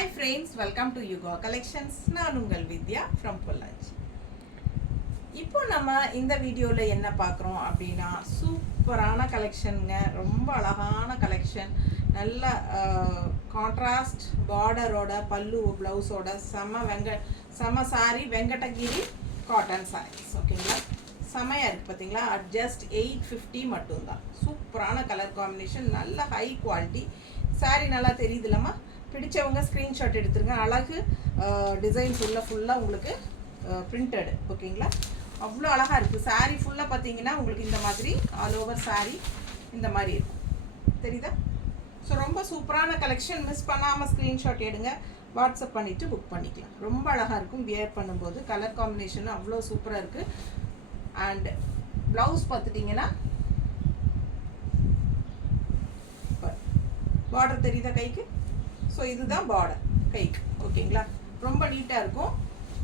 Hi friends, welcome to Yuga Collections. நான் உங்கள் வித்யா from Pollachi. இப்போ நம்ம இந்த வீடியோல என்ன பார்க்குறோம் அப்படின்னா சூப்பரான கலெக்ஷனுங்க. ரொம்ப அழகான கலெக்ஷன். நல்ல கான்ட்ராஸ்ட் பார்டரோட பல்லு ப்ளவுஸோட செம சாரி வெங்கடகிரி காட்டன் சாரீஸ். ஓகேங்களா, செமையாக இருக்குது பார்த்தீங்களா. அட் ஜஸ்ட் 850 மட்டும்தான். சூப்பரான கலர் காம்பினேஷன், நல்ல ஹை குவாலிட்டி சாரீ. நல்லா தெரியுதுல்லம்மா. பிடிச்சவங்க ஸ்க்ரீன்ஷாட் எடுத்துருங்க. அழகு டிசைன்ஸ் ஃபுல்லாக உங்களுக்கு பிரிண்டடு. ஓகேங்களா, அவ்வளோ அழகாக இருக்குது. சாரீ ஃபுல்லாக பார்த்தீங்கன்னா உங்களுக்கு இந்த மாதிரி ஆல் ஓவர் சாரீ இந்த மாதிரி இருக்கும். தெரியுதா? ஸோ ரொம்ப சூப்பரான கலெக்ஷன். மிஸ் பண்ணாமல் ஸ்க்ரீன்ஷாட் எடுங்க, வாட்ஸ்அப் பண்ணிவிட்டு புக் பண்ணிக்கலாம். ரொம்ப அழகாக இருக்கும் வியர் பண்ணும்போது. கலர் காம்பினேஷன் அவ்வளோ சூப்பராக இருக்குது. அண்ட் ப்ளவுஸ் பார்த்துட்டிங்கன்னா பார்டர் தெரியுதா கைக்கு? ஸோ இதுதான் பார்டர் கைக்கு. ஓகேங்களா, ரொம்ப நீட்டாக இருக்கும்.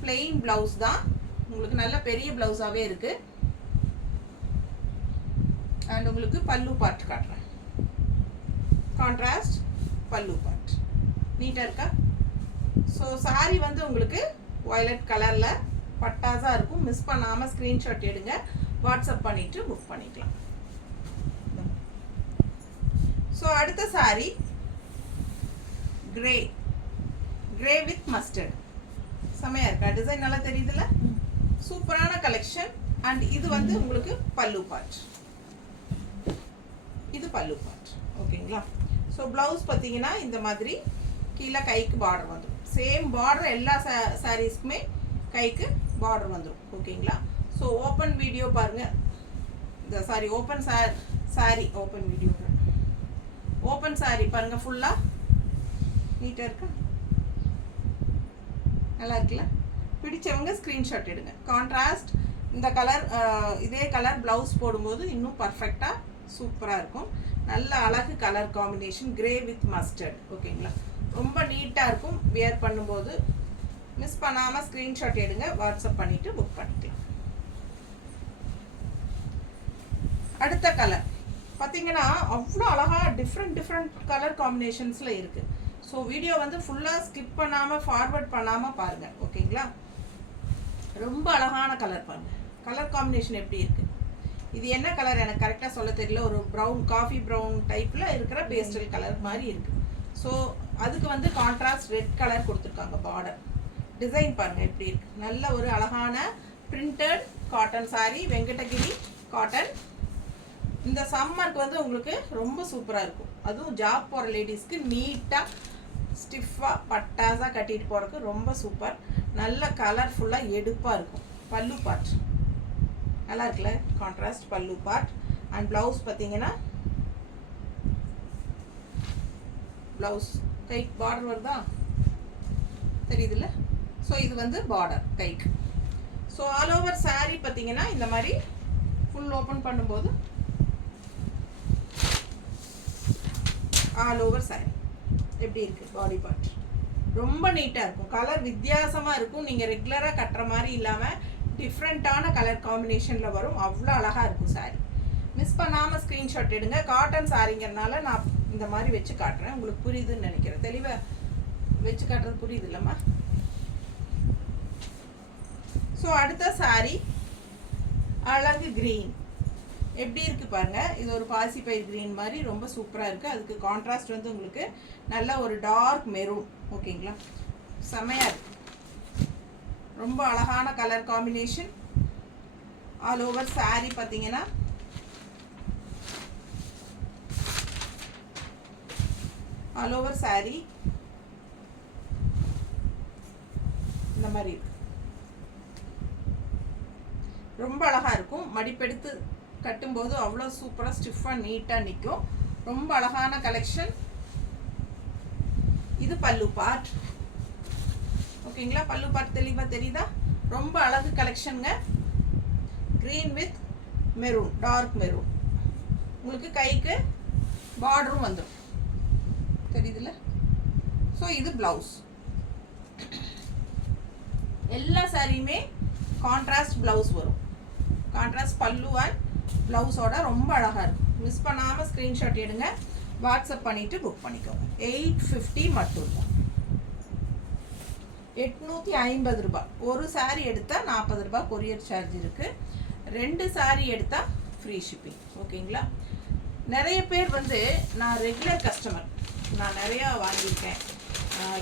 பிளெயின் ப்ளவுஸ் தான், உங்களுக்கு நல்ல பெரிய ப்ளவுஸாகவே இருக்குது. அண்ட் உங்களுக்கு பல்லு பார்ட் காட்டுறேன். கான்ட்ராஸ்ட் பல்லு பார்ட் நீட்டாக இருக்கா? ஸோ சாரீ உங்களுக்கு வயலட் கலரில் பட்டாஸாக இருக்கும். மிஸ் பண்ணாமல் ஸ்க்ரீன்ஷாட் எடுங்க, வாட்ஸ்அப் பண்ணிவிட்டு புக் பண்ணிக்கலாம். ஸோ அடுத்த சாரீ கிரே வித் மஸ்டர்ட். செமையாக இருக்கா? டிசைன் நல்லா தெரியுதுல்ல? சூப்பரான கலெக்ஷன். அண்ட் இது உங்களுக்கு பல்லு பார்ட். இது பல்லு பார்ட். ஓகேங்களா, ஸோ ப்ளவுஸ் பார்த்தீங்கன்னா இந்த மாதிரி கீழே கைக்கு பார்டர் வந்துடும். சேம் பார்டர் எல்லா சாரீஸ்க்குமே கைக்கு பார்டர் வந்துடும். ஓகேங்களா, ஸோ ஓப்பன் வீடியோ பாருங்கள். இந்த sorry open sorry open video open sorry பாருங்கள். ஃபுல்லாக நீட்டாக இருக்கா? நல்லா இருக்குல்ல? பிடிச்சவங்க ஸ்க்ரீன்ஷாட் எடுங்க. கான்ட்ராஸ்ட் இந்த கலர், இதே கலர் ப்ளவுஸ் போடும்போது இன்னும் பர்ஃபெக்டாக சூப்பராக இருக்கும். நல்ல அழகு colour combination, grey with mustard. ஓகேங்களா, ரொம்ப நீட்டாக இருக்கும் வியர் பண்ணும்போது. மிஸ் பண்ணாமல் ஸ்க்ரீன்ஷாட் எடுங்க, வாட்ஸ்அப் பண்ணிவிட்டு புக் பண்ணிக்கலாம். அடுத்த கலர் பார்த்தீங்கன்னா அவ்வளோ அழகாக டிஃப்ரெண்ட் கலர் காம்பினேஷன்ஸில் இருக்குது. ஸோ வீடியோ ஃபுல்லாக ஸ்கிப் பண்ணாமல் ஃபார்வர்ட் பண்ணாமல் பாருங்கள். ஓகேங்களா, ரொம்ப அழகான கலர் பாருங்கள். கலர் காம்பினேஷன் எப்படி இருக்குது? இது என்ன கலர் எனக்கு கரெக்டாக சொல்ல தெரியல. ஒரு ப்ரௌன், காஃபி ப்ரௌன் டைப்பில் இருக்கிற பேஸ்டல் கலர் மாதிரி இருக்குது. ஸோ அதுக்கு கான்ட்ராஸ்ட் ரெட் கலர் கொடுத்துருக்காங்க. பார்டர் டிசைன் பாருங்கள் எப்படி இருக்குது. நல்ல ஒரு அழகான printed cotton sari, Venkatagiri cotton. இந்த சம்மருக்கு உங்களுக்கு ரொம்ப சூப்பராக இருக்கும். அதுவும் ஜாப் போகிற லேடிஸ்க்கு நீட்டாக ஸ்டிஃபாக பட்டாஸாக கட்டிட்டு போகிறதுக்கு ரொம்ப சூப்பர். நல்ல கலர்ஃபுல்லாக எடுப்பாக இருக்கும். பல்லு பார்ட் நல்லா இருக்குல்ல? Contrast pallu part. And blouse பார்த்தீங்கன்னா ப்ளவுஸ் கைக்கு பார்டர் வருதா தெரியுதுல்ல? ஸோ இது பார்டர் கைக்கு. ஸோ ஆல் ஓவர் சாரீ பார்த்தீங்கன்னா இந்த மாதிரி ஃபுல் ஓப்பன் பண்ணும்போது ஆல் ஓவர் சாரீ எப்படி இருக்குது? பாடி பார்ட் ரொம்ப நீட்டாக இருக்கும். கலர் வித்தியாசமாக இருக்கும். நீங்கள் ரெகுலராக கட்டுற மாதிரி இல்லாமல் டிஃப்ரெண்ட்டான கலர் காம்பினேஷனில் வரும். அவ்வளோ அழகாக இருக்கும் சாரீ. மிஸ் பண்ணாமல் ஸ்க்ரீன்ஷாட் எடுங்க. காட்டன் சாரீங்கிறதுனால நான் இந்த மாதிரி வச்சு காட்டுறேன். உங்களுக்கு புரியுதுன்னு நினைக்கிறேன். தெளிவாக வச்சு காட்டுறது புரியுது இல்லைம்மா? ஸோ அடுத்த சாரீ அழகு க்ரீன் எப்படி இருக்குது பாருங்கள். இது ஒரு பாசிப்பயிர் க்ரீன் மாதிரி ரொம்ப சூப்பராக இருக்குது. அதுக்கு கான்ட்ராஸ்ட் உங்களுக்கு நல்ல ஒரு டார்க் மெரூன். ஓகேங்களா, செமையாக இருக்குது. ரொம்ப அழகான colour combination. All over sari பார்த்தீங்கன்னா ஆல் ஓவர் சாரீ இந்த மாதிரி இருக்கு. ரொம்ப அழகாக இருக்கும். மடிப்பெடுத்து கட்டும்போது அவ்வளோ சூப்பராக ஸ்டிஃபாக நீட்டாக நிற்கும். ரொம்ப அழகான கலெக்ஷன். இது பல்லு பார்ட். ஓகேங்களா, பல்லு பார்ட் தெளிவாக தெரியுதா? ரொம்ப அழகு கலெக்ஷனுங்க. Green with maroon, dark maroon. உங்களுக்கு கைக்கு பார்டரும் வந்துடும். தெரியுதுல்ல? ஸோ இது ப்ளவுஸ். எல்லா சாரியுமே கான்ட்ராஸ்ட் ப்ளவுஸ் வரும். கான்ட்ராஸ்ட் பல்லு அண்ட் ப்ளவுஸோட ரொம்ப அழகாக இருக்கும். மிஸ் பண்ணாமல் ஸ்க்ரீன்ஷாட் எடுங்க, வாட்ஸ்அப் பண்ணிவிட்டு புக் பண்ணிக்கோங்க. 850 மட்டும்தான். 850 ரூபாய். ஒரு சாரீ எடுத்தால் 40 ரூபாய் கொரியர் சார்ஜ் இருக்குது. 2 சாரீ எடுத்தால் ஃப்ரீ ஷிப்பிங். ஓகேங்களா? நிறைய பேர் வந்து நான் ரெகுலர் கஸ்டமர், நான் நிறையா வாங்கியிருக்கேன்,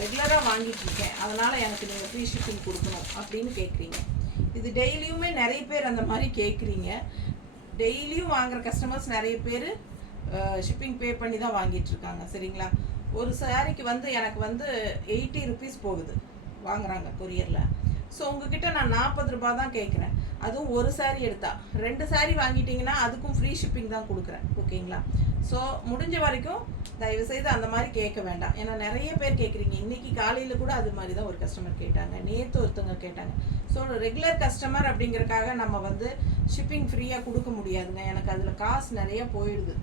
ரெகுலராக வாங்கிட்டுருக்கேன், அதனால் எனக்கு நீங்கள் ஃப்ரீ ஷிப்பிங் கொடுக்கணும் அப்படின்னு கேட்குறீங்க. இது டெய்லியுமே நிறைய பேர் அந்த மாதிரி கேட்குறீங்க. டெய்லியும் வாங்குகிற கஸ்டமர்ஸ் நிறைய பேர் ஷிப்பிங் பே பண்ணி தான் வாங்கிட்டுருக்காங்க. சரிங்களா? ஒரு சாரிக்கு வந்து எனக்கு வந்து 80 ருபீஸ் போகுது வாங்குறாங்க கொரியரில். ஸோ உங்ககிட்ட நான் 40 ரூபாய் தான் கேட்குறேன். அதுவும் ஒரு சாரீ எடுத்தால். 2 சாரீ வாங்கிட்டிங்கன்னா அதுக்கும் ஃப்ரீ ஷிப்பிங் தான் கொடுக்குறேன். ஓகேங்களா? ஸோ முடிஞ்ச வரைக்கும் தயவுசெய்து அந்த மாதிரி கேட்க வேண்டாம். ஏன்னா நிறைய பேர் கேட்குறீங்க. இன்றைக்கி காலையில் கூட அது மாதிரி தான் ஒரு கஸ்டமர் கேட்டாங்க, நேற்று ஒருத்தவங்க கேட்டாங்க. ஸோ ரெகுலர் கஸ்டமர் அப்படிங்கிறக்காக நம்ம வந்து ஷிப்பிங் ஃப்ரீயாக கொடுக்க முடியாதுங்க. எனக்கு அதில் காசு நிறைய போயிடுது.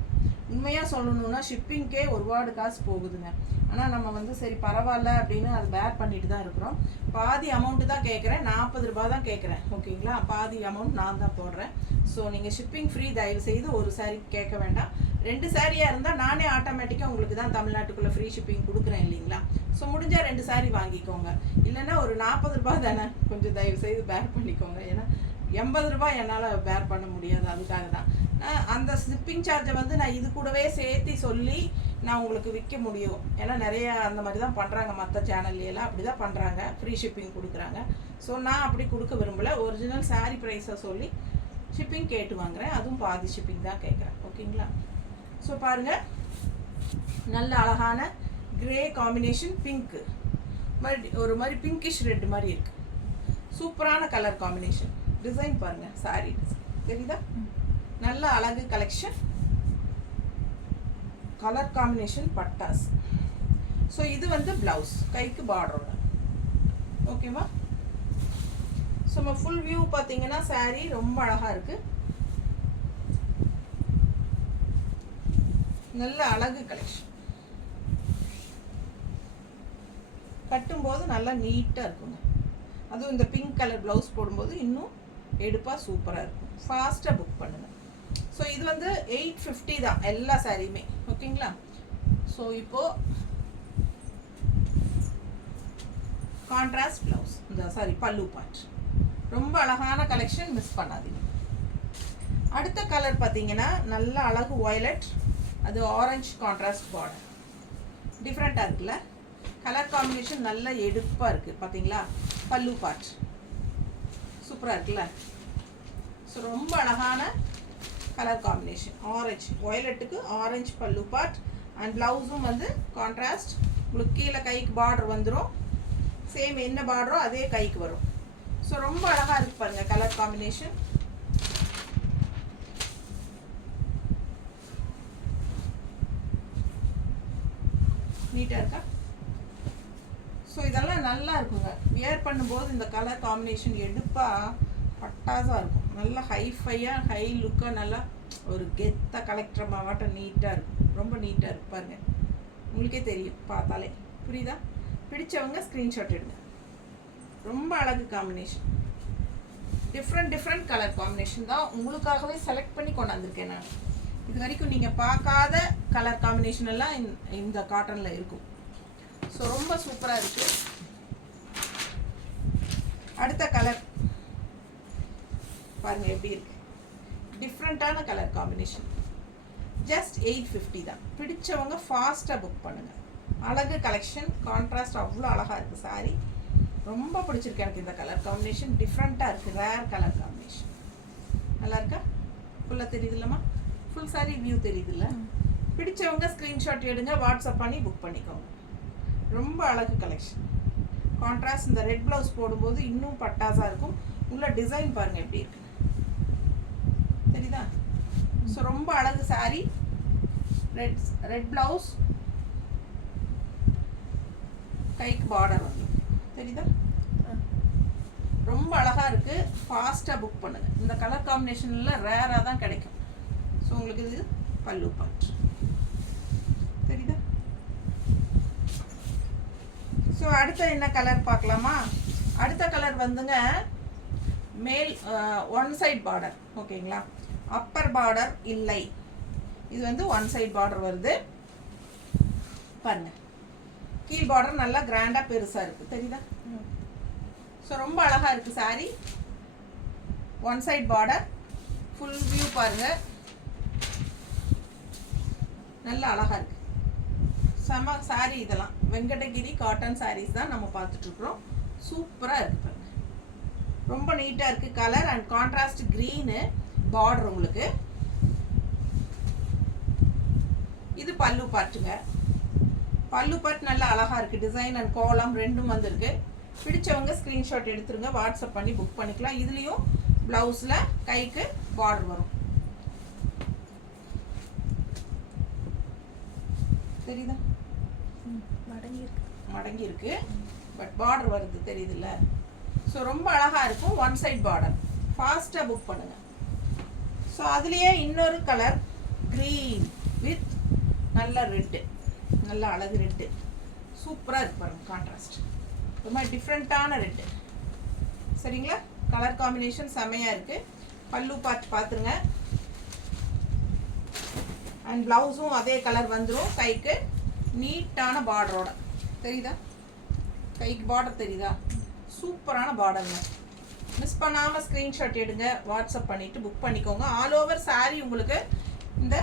உண்மையாக சொல்லணுன்னா ஷிப்பிங்க்கே ஒருபாடு காசு போகுதுங்க. ஆனால் நம்ம வந்து சரி பரவாயில்ல அப்படின்னு அது பேர் பண்ணிட்டு தான் இருக்கிறோம். பாதி அமௌண்ட்டு தான் கேட்குறேன், 40 ரூபாய் தான் கேட்குறேன். ஓகேங்களா? பாதி அமௌண்ட் நான் தான் போடுறேன். ஸோ நீங்கள் ஷிப்பிங் ஃப்ரீ தயவு செய்து ஒரு சாரீ கேட்க வேண்டாம். 2 சாரியாக இருந்தால் நானே ஆட்டோமேட்டிக்காக உங்களுக்கு தான் தமிழ்நாட்டுக்குள்ளே ஃப்ரீ ஷிப்பிங் கொடுக்குறேன் இல்லைங்களா? ஸோ முடிஞ்சால் 2 சாரீ வாங்கிக்கோங்க. இல்லைன்னா ஒரு 40 ரூபாய் தானே, கொஞ்சம் தயவு செய்து பேர் பண்ணிக்கோங்க. ஏன்னா 80 ரூபாய் என்னால் பேர் பண்ண முடியாது. அதுக்காக தான் அந்த ஷிப்பிங் சார்ஜை வந்து நான் இது கூடவே சேர்த்து சொல்லி நான் உங்களுக்கு விற்க முடியும். ஏன்னா நிறைய அந்த மாதிரி தான் பண்ணுறாங்க, மற்ற சேனல்லாம் அப்படி தான் பண்ணுறாங்க, ஃப்ரீ ஷிப்பிங் கொடுக்குறாங்க. ஸோ நான் அப்படி கொடுக்க விரும்பலை. ஒரிஜினல் சாரீ ப்ரைஸை சொல்லி ஷிப்பிங் கேட்டு வாங்குகிறேன். அதுவும் பாதி ஷிப்பிங் தான் கேட்குறேன். ஓகேங்களா? ஸோ பாருங்கள், நல்ல அழகான கிரே காம்பினேஷன், பிங்க்கு ஒரு மாதிரி பிங்கிஷ் ரெட் மாதிரி இருக்குது. சூப்பரான கலர் காம்பினேஷன். டிசைன் பாருங்கள், சாரீ தெரியுதா? நல்ல அழகு கலெக்ஷன், கலர் காம்பினேஷன் பட்டாஸ். ஸோ இது வந்து ப்ளவுஸ், கைக்கு பார்டரோட. ஓகேவா? ஸோ நம்ம ஃபுல் வியூ பார்த்தீங்கன்னா சாரீ ரொம்ப அழகாக இருக்குது. நல்ல அழகு கலெக்ஷன். கட்டும்போது நல்லா நீட்டாக இருக்குங்க. அதுவும் இந்த பிங்க் கலர் ப்ளவுஸ் போடும்போது இன்னும் எடுப்பாக சூப்பராக இருக்கும். ஃபாஸ்ட்டாக புக் பண்ணுங்கள். ஸோ இது வந்து 850 தான் எல்லா சாரியுமே. ஓகேங்களா? ஸோ இப்போது கான்ட்ராஸ்ட் ப்ளவுஸ், இந்த பல்லு பார்ட் ரொம்ப அழகான கலெக்ஷன், மிஸ் பண்ணாதீங்க. அடுத்த கலர் பார்த்தீங்கன்னா நல்ல அழகு வயலட், அது ஆரஞ்சு கான்ட்ராஸ்ட் பார்டர். டிஃப்ரெண்ட்டாக இருக்குல்ல? கலர் காம்பினேஷன் நல்ல எடுப்பாக இருக்குது. பார்த்தீங்களா? பல்லு பார்ட் சூப்பராக இருக்குல்ல? ஸோ ரொம்ப அழகான கலர் காம்பினேஷன். ஆரஞ்சு வயலட்டுக்கு ஆரஞ்சு பல்லு பார்ட். அண்ட் ப்ளவுஸும் வந்து கான்ட்ராஸ்ட். உங்களுக்கு கீழே கைக்கு பார்டர் வந்துடும். சேம் என்ன பார்டரோ அதே கைக்கு வரும். ஸோ ரொம்ப அழகாக இருக்கு பாருங்கள் கலர் காம்பினேஷன். நீட்டாக இருக்கா? ஸோ இதெல்லாம் நல்லா இருக்குங்க. வியர் பண்ணும்போது இந்த கலர் காம்பினேஷன் எடுப்பாக பட்டாசாக இருக்கும். நல்லா ஹைஃபையாக ஹை லுக்காக நல்லா ஒரு கெத்தாக கலெக்டர் மாவாட்டம் நீட்டாக இருக்கும். ரொம்ப நீட்டாக இருக்கு பாருங்கள். உங்களுக்கே தெரியும் பார்த்தாலே. புரியுதா? பிடிச்சவங்க ஸ்க்ரீன்ஷாட் எடுங்க. ரொம்ப அழகு காம்பினேஷன். டிஃப்ரெண்ட் கலர் காம்பினேஷன் தான் உங்களுக்காகவே செலக்ட் பண்ணி கொண்டாந்துருக்கேன் நான். இது வரைக்கும் நீங்கள் பார்க்காத கலர் காம்பினேஷன் எல்லாம் இந்த காட்டனில் இருக்கும். ஸோ ரொம்ப சூப்பராக இருக்குது. அடுத்த கலர் பாருங்கள் எப்படி இருக்கு. டிஃப்ரெண்ட்டான கலர் காம்பினேஷன். ஜஸ்ட் 850 தான். பிடிச்சவங்க ஃபாஸ்ட்டாக புக் பண்ணுங்கள். அழகு கலெக்ஷன், கான்ட்ராஸ்ட் அவ்வளோ அழகாக இருக்குது சாரி. ரொம்ப பிடிச்சிருக்கு எனக்கு இந்த கலர் காம்பினேஷன். டிஃப்ரெண்ட்டாக இருக்குது, ரேர் கலர் காம்பினேஷன். நல்லா இருக்கா? ஃபுல்லாக தெரியுதுல்லம்மா? ஃபுல் சாரி வியூ தெரியுதுல்ல? பிடிச்சவங்க ஸ்க்ரீன்ஷாட் எடுங்க, வாட்ஸ்அப் பண்ணி புக் பண்ணிக்கோங்க. ரொம்ப அழகு கலெக்ஷன். கான்ட்ராஸ்ட் இந்த ரெட் ப்ளவுஸ் போடும்போது இன்னும் பட்டாசாக இருக்கும். உள்ள டிசைன் பாருங்கள் எப்படி இருக்கு, தெரியுதா? ஸோ ரொம்ப அழகு சாரி. ரெட் ப்ளவுஸ், கைக்கு பார்டர் வந்து தெரியுதா? ரொம்ப அழகாக இருக்குது. ஃபாஸ்ட்டாக புக் பண்ணுங்கள். இந்த கலர் காம்பினேஷனில் ரேராக தான் கிடைக்கும். ஸோ உங்களுக்கு இது பல்லு பார்ட் தெரியுதா? ஸோ அடுத்த என்ன கலர் பார்க்கலாமா? அடுத்த கலர் வந்துங்க மேல் ஒன் சைட் பார்டர். ஓகேங்களா? அப்பர் பார்டர் இல்லை, இது வந்து ஒன் சைட் பார்டர் வருது பாருங்க. கீழ் பார்டர் நல்லா கிராண்டாக பெருசாக இருக்குது, தெரியுதா? ஸோ ரொம்ப அழகாக இருக்குது sari. One side border, full view பாருங்கள், நல்ல அழகாக இருக்குது. செம சாரீ. இதெல்லாம் வெங்கடகிரி காட்டன் சாரீஸ் தான் நம்ம பார்த்துட்ருக்குறோம். சூப்பராக இருக்குது பாருங்க, ரொம்ப நீட்டாக இருக்குது. Colour and contrast green border உங்களுக்கு. இது பல்லு பார்ட்டுங்க. பல்லு பார்ட் நல்லா அழகாக இருக்குது. டிசைன் அண்ட் கோலம் ரெண்டும் வந்துருக்கு. பிடிச்சவங்க ஸ்க்ரீன்ஷாட் எடுத்துருங்க, வாட்ஸ்அப் பண்ணி புக் பண்ணிக்கலாம். இதுலேயும் ப்ளவுஸில் கைக்கு பார்டர் வரும். தெரியுதா? மடங்கி இருக்கு, பட் பார்டர் வருது, தெரியுதுல்ல? ஸோ ரொம்ப அழகாக இருக்கும். One side border. ஃபாஸ்ட்டாக புக் பண்ணுங்க. ஸோ அதுலேயே இன்னொரு கலர் க்ரீன் வித் நல்ல ரெட்டு, நல்ல அழகு ரெட்டு. சூப்பராக இருக்கு பாருங்க, கான்ட்ராஸ்ட். ஒரு மாதிரி டிஃப்ரெண்ட்டான ரெட்டு. சரிங்களா? கலர் காம்பினேஷன் செம்மையாக இருக்குது. பல்லு பார்ட் பார்த்துருங்க. அண்ட் ப்ளவுஸும் அதே கலர் வந்துடும். கைக்கு நீட்டான பார்டரோட. தெரியுதா? கைக்கு பார்டர் தெரியுதா? சூப்பரான பார்டருங்க. மிஸ் பண்ணாமல் ஸ்க்ரீன்ஷாட் எடுங்க, வாட்ஸ்அப் பண்ணிவிட்டு புக் பண்ணிக்கோங்க. ஆல் ஓவர் சாரீ உங்களுக்கு இந்த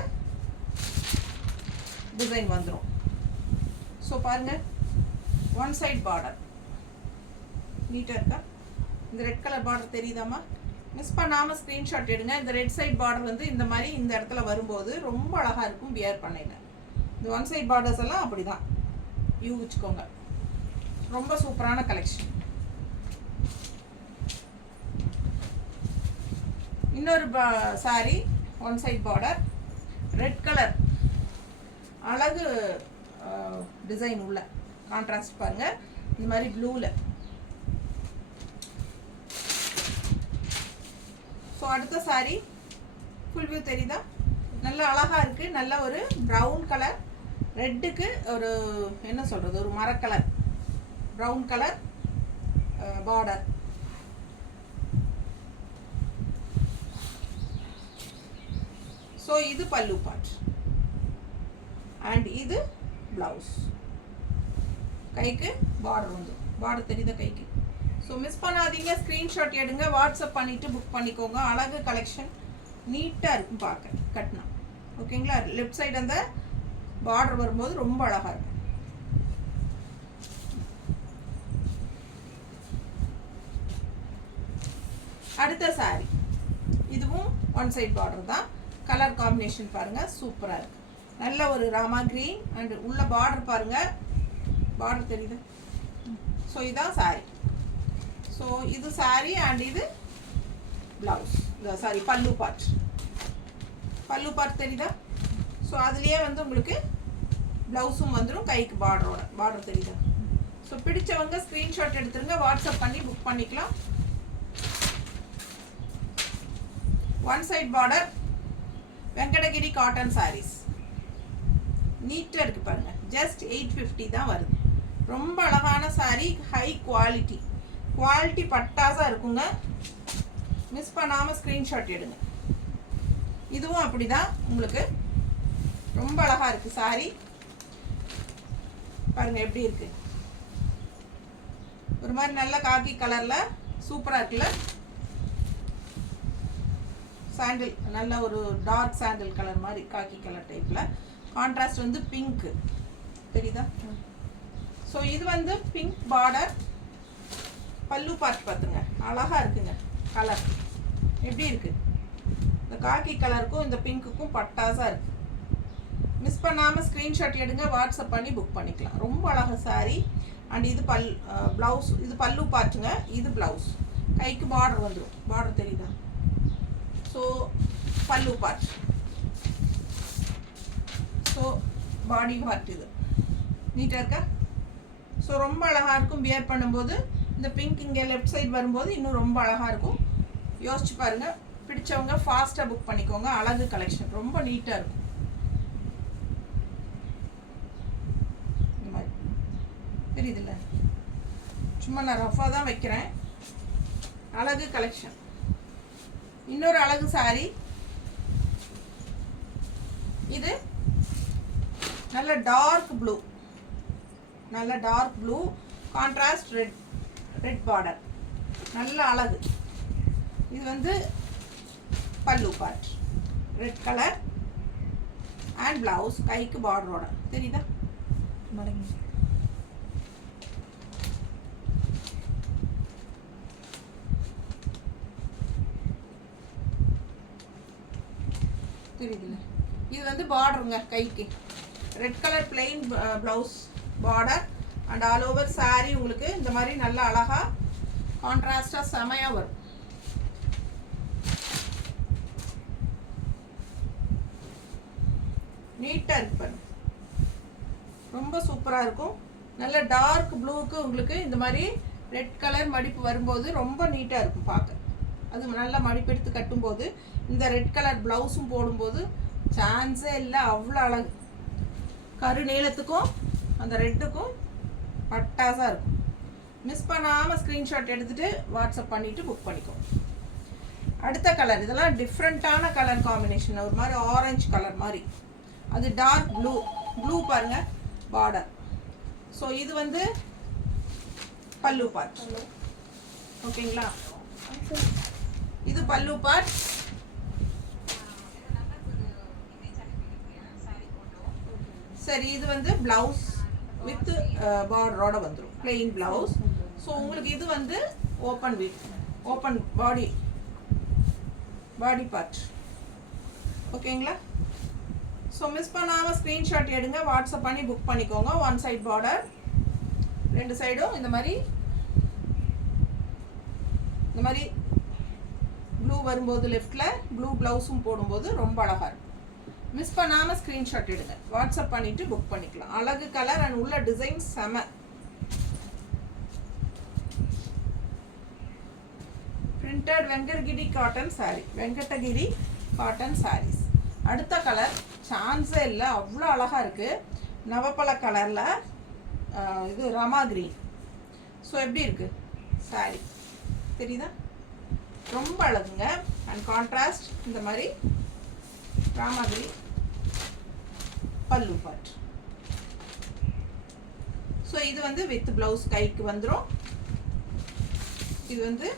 டிசைன் வந்துடும். ஸோ பாருங்கள், ஒன் சைட் பார்டர் நீட்டாக இருக்கா? இந்த ரெட் கலர் பார்டர் தெரியுதாம்மா? மிஸ் பண்ணாமல் ஸ்க்ரீன்ஷாட் எடுங்க. இந்த ரெட் சைட் பார்டர் வந்து இந்த மாதிரி இந்த இடத்துல வரும்போது ரொம்ப அழகாக இருக்கும் வியர் பண்ணையில். இந்த ஒன் சைட் பார்டர்ஸ் எல்லாம் அப்படி தான் யூகிச்சுக்கோங்க. ரொம்ப சூப்பரான கலெக்ஷன். இன்னொரு sari one side border, red colour அழகு டிசைன் உள்ள கான்ட்ராஸ்ட் பாருங்கள். இந்த மாதிரி ப்ளூவில். ஸோ அடுத்த சாரி ஃபுல் வியூ தெரியுதா? நல்ல அழகாக இருக்குது. நல்ல ஒரு ப்ரௌன் கலர், ரெட்டுக்கு ஒரு என்ன சொல்கிறது, ஒரு மரக்கலர் ப்ரௌன் கலர் பார்டர். ஸோ இது பல்லு பார்ட் அண்ட் இது ப்ளவுஸ். கைக்கு பார்டர் வந்து பார்டர் தெரியுதா கைக்கு? ஸோ மிஸ் பண்ணாதீங்க, ஸ்க்ரீன்ஷாட் எடுங்க, வாட்ஸ்அப் பண்ணிவிட்டு புக் பண்ணிக்கோங்க. அழகு கலெக்ஷன், நீட்டாக இருக்கும் பார்க்க கட்டினா. ஓகேங்களா? லெஃப்ட் சைடு அந்த பார்டர் வரும்போது ரொம்ப அழகாக இருக்கும். அடுத்த சாரி இதுவும் ஒன் சைட் பார்டர் தான். கலர் காம்பினேஷன் பாருங்கள், சூப்பராக இருக்குது. நல்ல ஒரு ராமா கிரீன் அண்ட் உள்ள பார்டர் பாருங்கள், பார்டர் தெரியுது? ஸோ இதுதான் சாரி. ஸோ இது சாரி அண்ட் இது blouse, sari pallu part. Pallu part தெரியுதா? ஸோ அதுலேயே வந்து உங்களுக்கு ப்ளவுஸும் வந்துடும் கைக்கு பார்டரோட. பார்டர் தெரியுதா? ஸோ பிடிச்சவங்க ஸ்க்ரீன்ஷாட் எடுத்துருங்க, வாட்ஸ்அப் பண்ணி புக் பண்ணிக்கலாம். One side border Venkatagiri cotton saris. நீட்டாக இருக்குது பாருங்கள். ஜஸ்ட் 850 தான் வருது. ரொம்ப அழகான சாரீ, ஹை குவாலிட்டி. குவாலிட்டி பட்டாசாக இருக்குங்க. மிஸ் பண்ணாமல் ஸ்க்ரீன்ஷாட் எடுங்க. இதுவும் அப்படி தான் உங்களுக்கு. ரொம்ப அழகாக இருக்குது சாரீ. பாருங்கள் எப்படி இருக்குது. ஒரு மாதிரி நல்ல காக்கி கலரில் சூப்பராக இருக்குல்ல? சாண்டில், நல்ல ஒரு டார்க் சாண்டில் கலர் மாதிரி காக்கி கலர் டைப்பில். கான்ட்ராஸ்ட் வந்து பிங்க்கு தெரியுதா? ஸோ இது வந்து பிங்க் பார்டர். பல்லு பார்ட் பார்த்துங்க, அழகாக இருக்குங்க. கலர் எப்படி இருக்குது? இந்த காக்கி கலருக்கும் இந்த பிங்க்குக்கும் பட்டாசாக இருக்குது. மிஸ் பண்ணாமல் ஸ்க்ரீன்ஷாட் எடுங்க, வாட்ஸ்அப் பண்ணி புக் பண்ணிக்கலாம். ரொம்ப அழகாக சாரீ. அண்ட் இது ப்ளவுஸ். இது பல்லு பார்ட்டுங்க, இது ப்ளவுஸ். கைக்கு பார்டர் வந்துடும். பார்டர் தெரியுதா? ஸோ பல்லு பார்ட். ஸோ பாடி பார்ட் இது நீட்டாக இருக்கா? ஸோ ரொம்ப அழகாக இருக்கும் வியர் பண்ணும்போது. இந்த பிங்க் இங்கே லெஃப்ட் சைடு வரும்போது இன்னும் ரொம்ப அழகாக இருக்கும். யோசிச்சு பாருங்கள். பிடிச்சவங்க ஃபாஸ்ட்டாக புக் பண்ணிக்கோங்க. அழகு கலெக்ஷன் ரொம்ப நீட்டாக இருக்கும். இந்த மாதிரி தெரியுதுல்ல? சும்மா நான் ரஃபாக தான் வைக்கிறேன். அழகு கலெக்ஷன். இன்னொரு அழகு சாரி. இது நல்ல டார்க் ப்ளூ, நல்ல dark blue contrast red border. நல்ல அழகு. இது வந்து pallu part, red colour and blouse, கைக்கு பார்டரோட. தெரியுதா? தெரியுதுல்ல? இது வந்து பார்டருங்க, கைக்கு red colour plain blouse border and all over sari உங்களுக்கு இந்த மாதிரி நல்ல அழகா கான்ட்ராஸ்டா செமையா வரும். நீட்டா இருக்கு பாருங்க, ரொம்ப சூப்பரா இருக்கும். நல்ல டார்க் ப்ளூக்கு உங்களுக்கு இந்த மாதிரி ரெட் கலர் மடிப்பு வரும்போது ரொம்ப நீட்டா இருக்கும் பார்க்க. அது நல்ல மடிப்பு எடுத்து கட்டும்போது இந்த ரெட் கலர் பிளவுஸும் போடும்போது சான்ஸே இல்லை, அவ்வளோ அழகு. கரு நீளத்துக்கும் அந்த ரெட்டுக்கும் பட்டாசாக இருக்கும். மிஸ் பண்ணாமல் ஸ்க்ரீன்ஷாட் எடுத்துகிட்டு வாட்ஸ்அப் பண்ணிவிட்டு புக் பண்ணிக்கோங்க. அடுத்த கலர், இதெல்லாம் டிஃப்ரெண்ட்டான கலர் காம்பினேஷன். ஒரு மாதிரி ஆரஞ்சு கலர் மாதிரி, அது டார்க் ப்ளூ. ப்ளூ பாருங்கள் பார்டர். ஸோ இது வந்து பல்லு பார்ட். ஓகேங்களா? இது பல்லு பார்ட். சரி, இது வந்து பிளவுஸ் வித் பார்டரோட வந்துடும், பிளெயின் பிளவுஸ். ஸோ உங்களுக்கு இது வந்து open with open body part. ஓகேங்களா? ஸோ மிஸ் பண்ணாமல் ஸ்க்ரீன்ஷாட் எடுங்க, வாட்ஸ்அப் பண்ணி புக் பண்ணிக்கோங்க. ஒன் சைட் பார்டர், ரெண்டு சைடும் இந்த மாதிரி ப்ளூ வரும்போது லெஃப்டில் ப்ளூ ப்ளவுஸும் போடும்போது ரொம்ப அழகாக இருக்கும். மிஸ் பண்ணாமல் ஸ்க்ரீன்ஷாட் எடுங்க, வாட்ஸ்அப் பண்ணிவிட்டு புக் பண்ணிக்கலாம். அழகு கலர் அண்ட் உள்ள டிசைன் செம. Printed Venkatagiri cotton sari, Venkatagiri cotton saris. அடுத்த கலர் சான்ஸே இல்லை, அவ்வளோ அழகாக இருக்குது. நவப்பழ கலரில் இது ரமா கிரீன். ஸோ எப்படி இருக்குது சாரீ? தெரியுதா? ரொம்ப அழகுங்க. அண்ட் கான்ட்ராஸ்ட் இந்த மாதிரி ராமா கிரீன் பல்லு பார்ட். ஸோ இது வந்து வித் பிளவுஸ் கைக்கு வந்துடும். இது வந்து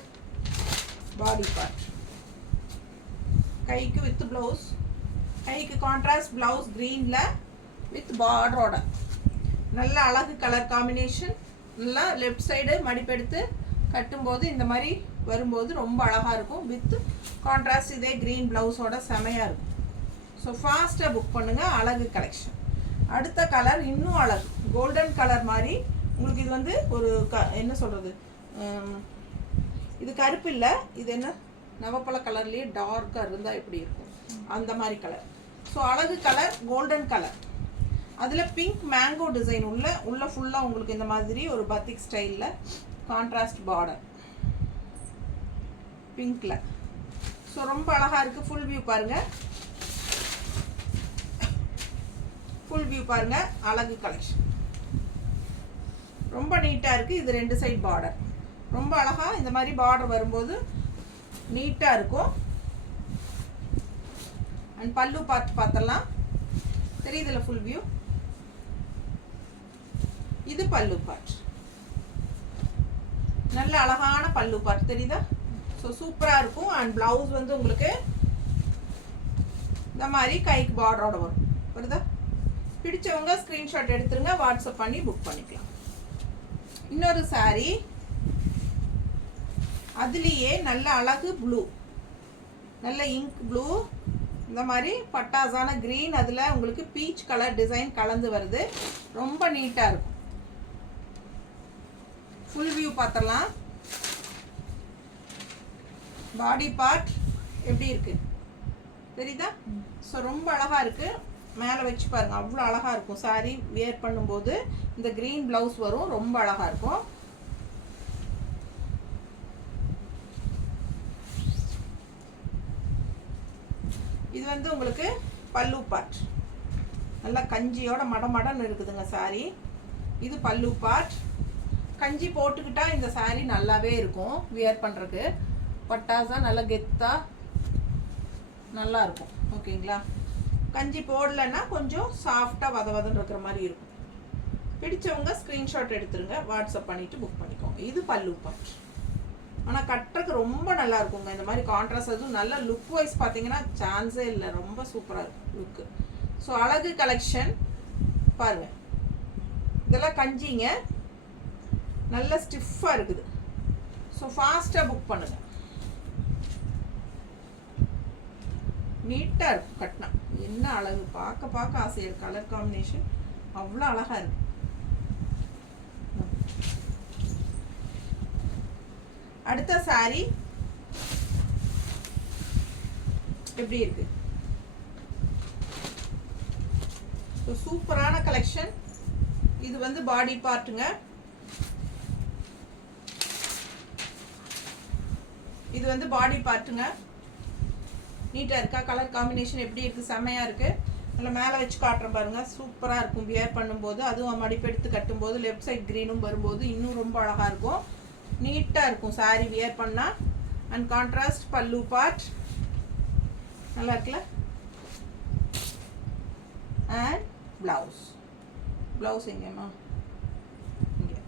பாடி பார்ட், கைக்கு வித் பிளவுஸ், கைக்கு கான்ட்ராஸ்ட் பிளவுஸ் க்ரீனில் வித் பார்டரோட. நல்ல அழகு கலர் காம்பினேஷன். நல்லா லெஃப்ட் சைடு மடிப்பெடுத்து கட்டும்போது இந்த மாதிரி வரும்போது ரொம்ப அழகாக இருக்கும். வித் கான்ட்ராஸ்ட் இதே க்ரீன் ப்ளவுஸோட செமையாக இருக்கும். ஸோ ஃபாஸ்ட்டாக புக் பண்ணுங்கள். அழகு கலெக்ஷன். அடுத்த கலர் இன்னும் அழகு, கோல்டன் கலர் மாதிரி உங்களுக்கு. இது வந்து ஒரு என்ன சொல்கிறது, இது கருப்பு இல்லை, இது என்ன நவப்பழ கலர்லேயே டார்க்காக இருந்தால் எப்படி இருக்கும் அந்த மாதிரி கலர். ஸோ அழகு கலர், கோல்டன் கலர். அதில் பிங்க் மேங்கோ டிசைன் உள்ள ஃபுல்லாக உங்களுக்கு இந்த மாதிரி ஒரு பத்திக் ஸ்டைலில் கான்ட்ராஸ்ட் பார்டர் பிங்க்கில். ஸோ ரொம்ப அழகாக இருக்குது. ஃபுல் வியூ பாருங்கள், ஃபுல் வியூ பாருங்கள். அழகு கலெக்ஷன் ரொம்ப நீட்டாக இருக்குது. இது ரெண்டு சைட் பார்டர் ரொம்ப அழகாக இந்த மாதிரி பார்டர் வரும்போது நீட்டாக இருக்கும். அண்ட் பல்லு பார்த்தலாம், தெரியுதுல ஃபுல் வியூ. இது பல்லு பார்ட், நல்ல அழகான பல்லு பார்ட், தெரியுதா? ஸோ சூப்பராக இருக்கும். அண்ட் ப்ளவுஸ் வந்து உங்களுக்கு இந்த மாதிரி கைக்கு பார்டரோட வரும். வருதா? பிடிச்சவங்க ஸ்க்ரீன்ஷாட் எடுத்துருங்க, வாட்ஸ்அப் பண்ணி புக் பண்ணிக்கலாம். இன்னொரு சாரீ, அதுலேயே நல்ல அழகு ப்ளூ, நல்ல இங்க் ப்ளூ, இந்த மாதிரி பட்டாசான க்ரீன், அதில் உங்களுக்கு பீச் கலர் டிசைன் கலந்து வருது. ரொம்ப நீட்டாக இருக்கும். ஃபுல் வியூ பார்த்தலாம். பாடி பார்ட் எப்படி இருக்கு தெரியுதா? ஸோ ரொம்ப அழகாக இருக்குது. மேலே வச்சு பாருங்க, அவ்வளோ அழகாக இருக்கும். சாரீ வியர் பண்ணும்போது இந்த க்ரீன் ப்ளவுஸ் வரும், ரொம்ப அழகாக இருக்கும். இது வந்து உங்களுக்கு பல்லு பார்ட், நல்லா கஞ்சியோட மடமடன்னு இருக்குதுங்க சாரீ. இது பல்லு பார்ட். கஞ்சி போட்டுக்கிட்டா இந்த சாரீ நல்லாவே இருக்கும் வியர் பண்ணுறதுக்கு. பட்டாசா நல்லா கெத்தா நல்லா இருக்கும். ஓகேங்களா? கஞ்சி போடலைன்னா கொஞ்சம் சாஃப்டாக வதன்னு இருக்கிற மாதிரி இருக்கும். பிடிச்சவங்க ஸ்க்ரீன்ஷாட் எடுத்துருங்க, வாட்ஸ்அப் பண்ணிவிட்டு புக் பண்ணிக்கோங்க. இது பல்லு பார்ட். ஆனால் கட்டுறதுக்கு ரொம்ப நல்லா இருக்குங்க. இந்த மாதிரி கான்ட்ராஸ்ட் அதுவும் நல்ல லுக் வைஸ் பார்த்தீங்கன்னா சான்ஸே இல்லை, ரொம்ப சூப்பராக இருக்கும் லுக்கு. ஸோ அழகு கலெக்ஷன் பாருங்கள், இதெல்லாம் கஞ்சிங்க, நல்ல ஸ்டிஃபாக இருக்குது. ஸோ ஃபாஸ்ட்டாக புக் பண்ணுங்கள். நீட்டாக இருக்கும் கட்டினா, என்ன அழகு, பார்க்க பார்க்க ஆசையாக இருக்குது. கலர் காம்பினேஷன் அவ்வளோ அழகாக இருக்குது. அடுத்த சாரி எப்படி இருக்கு? சூப்பரான கலெக்ஷன். இது வந்து பாடி பார்ட்டுங்க. இது வந்து பாடி பார்ட்டுங்க. நீட்டா இருக்கா? கலர் காம்பினேஷன் எப்படி இருக்கு? செமையா இருக்கு. அதில் மேலே வச்சு காட்டுறேன் பாருங்க, சூப்பராக இருக்கும் வியர் பண்ணும்போது. அதுவும் மடிப்பெடுத்து கட்டும்போது லெஃப்ட் சைட் க்ரீனும் வரும்போது இன்னும் ரொம்ப அழகாக இருக்கும். நீட்டாக இருக்கும் சாரி வியர் பண்ணால். அண்ட் கான்ட்ராஸ்ட் பல்லு பார்ட் நல்லா இருக்குல்ல. அண்ட் ப்ளவுஸ், ப்ளவுஸ் எங்கேம்மா? இங்கே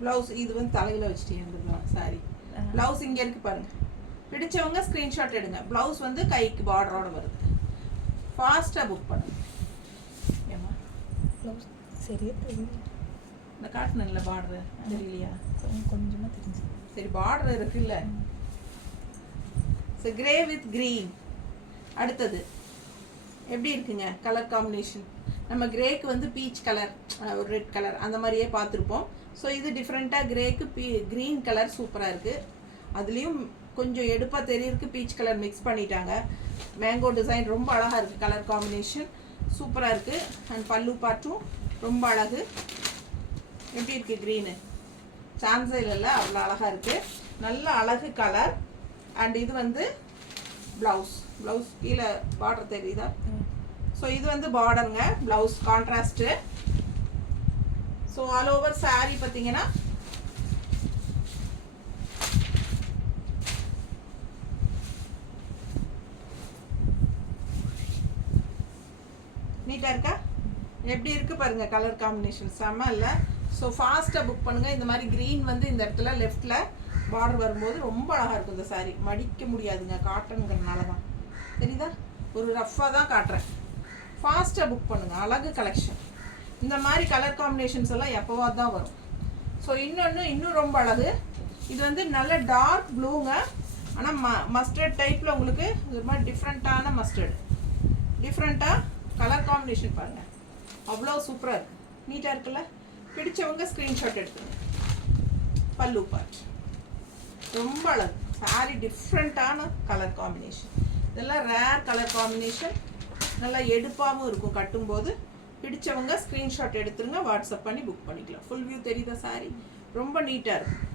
ப்ளவுஸ். இது வந்து தலையில் வச்சுட்டீங்க சாரி. ப்ளவுஸ் இங்கே இருக்குது பாருங்கள். பிடிச்சவங்க ஸ்க்ரீன்ஷாட் எடுங்க. ப்ளவுஸ் வந்து கைக்கு பார்டரோட வருது. ஃபாஸ்ட்டாக புக் பண்ணுங்க. ஏம்மா ப்ளவுஸ் சரியா தெரியல. இந்த காட்டணும்ல பார்டர் தெரியலையா? கொஞ்சமாக தெரிஞ்சு. சரி, பார்டர் இருக்குல்ல. So grey with green. அடுத்தது எப்படி இருக்குங்க கலர் காம்பினேஷன்? நம்ம கிரேக்கு வந்து பீச் கலர், ஒரு ரெட் கலர் அந்த மாதிரியே பார்த்துருப்போம். ஸோ இது டிஃப்ரெண்ட்டாக கிரேக்கு க்ரீன் கலர் சூப்பராக இருக்குது. அதுலேயும் கொஞ்சம் எடுப்பாக தெரியறதுக்கு பீச் கலர் மிக்ஸ் பண்ணிட்டாங்க. மேங்கோ டிசைன் ரொம்ப அழகாக இருக்குது. கலர் காம்பினேஷன் சூப்பராக இருக்குது. அண்ட் பல்லு பார்ட்டும் ரொம்ப அழகு. எப்படி இருக்குது க்ரீனு? சான்ஸே இல்லைல்ல, அவ்வளோ அழகாக இருக்குது. நல்ல அழகு கலர். அண்ட் இது வந்து ப்ளவுஸ். ப்ளவுஸ் கீழே பார்டர் தெரியுதா? ஸோ இது வந்து பார்டருங்க, blouse contrast. So all over sari பார்த்தீங்கன்னா நீட்டாக இருக்கா? எப்படி இருக்குது பாருங்கள் கலர் காம்பினேஷன், செம்ம இல்லை? ஸோ ஃபாஸ்ட்டாக புக் பண்ணுங்கள். இந்த மாதிரி க்ரீன் வந்து இந்த இடத்துல லெஃப்டில் பார்டர் வரும்போது ரொம்ப அழகாக இருக்கும். இந்த சாரீ மடிக்க முடியாதுங்க, காட்டனுங்கிறதுனால தான். தெரியுதா? ஒரு ரஃப்பாக தான் காட்டுறேன். ஃபாஸ்ட்டாக புக் பண்ணுங்கள். அழகு கலெக்ஷன். இந்த மாதிரி கலர் காம்பினேஷன்ஸ் எல்லாம் எப்போவாது தான் வரும். ஸோ இன்னும் ரொம்ப அழகு. இது வந்து நல்ல டார்க் ப்ளூங்க, ஆனால் மஸ்டர்ட் டைப்பில் உங்களுக்கு ஒரு மாதிரி டிஃப்ரெண்ட்டான மஸ்டர்டு. டிஃப்ரெண்ட்டாக கலர் காம்பினேஷன் பாருங்கள், அவ்வளோ சூப்பராக இருக்குது. நீட்டாக இருக்குல்ல? பிடிச்சவங்க ஸ்க்ரீன்ஷாட் எடுத்துங்க. பல்லு பார்ட் ரொம்ப அழகு. சாரி டிஃப்ரெண்ட்டான கலர் காம்பினேஷன். இதெல்லாம் ரேர் கலர் காம்பினேஷன். நல்லா எடுப்பாகவும் இருக்கும் கட்டும்போது. பிடிச்சவங்க ஸ்க்ரீன்ஷாட் எடுத்துருங்க, வாட்ஸ்அப் பண்ணி புக் பண்ணிக்கலாம். ஃபுல் வியூ தெரியுதா சாரி? ரொம்ப நீட்டாக இருக்கும்.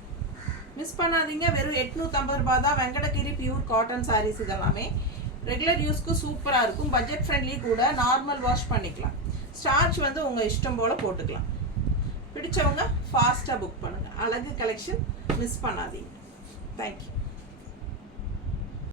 மிஸ் பண்ணாதீங்க. வெறும் 850 ரூபா தான். வெங்கடகிரி பியூர் காட்டன் சாரீஸ் இதெல்லாமே ரெகுலர் யூஸ்க்கு சூப்பராக இருக்கும். பட்ஜெட் ஃப்ரெண்ட்லி கூட. நார்மல் வாஷ் பண்ணிக்கலாம். ஸ்டார்ச் வந்து உங்கள் இஷ்டம் போல் போட்டுக்கலாம். பிடிச்சவங்க ஃபாஸ்ட்டாக புக் பண்ணுங்கள். அழகு கலெக்ஷன் மிஸ் பண்ணாதீங்க. தேங்க்யூ.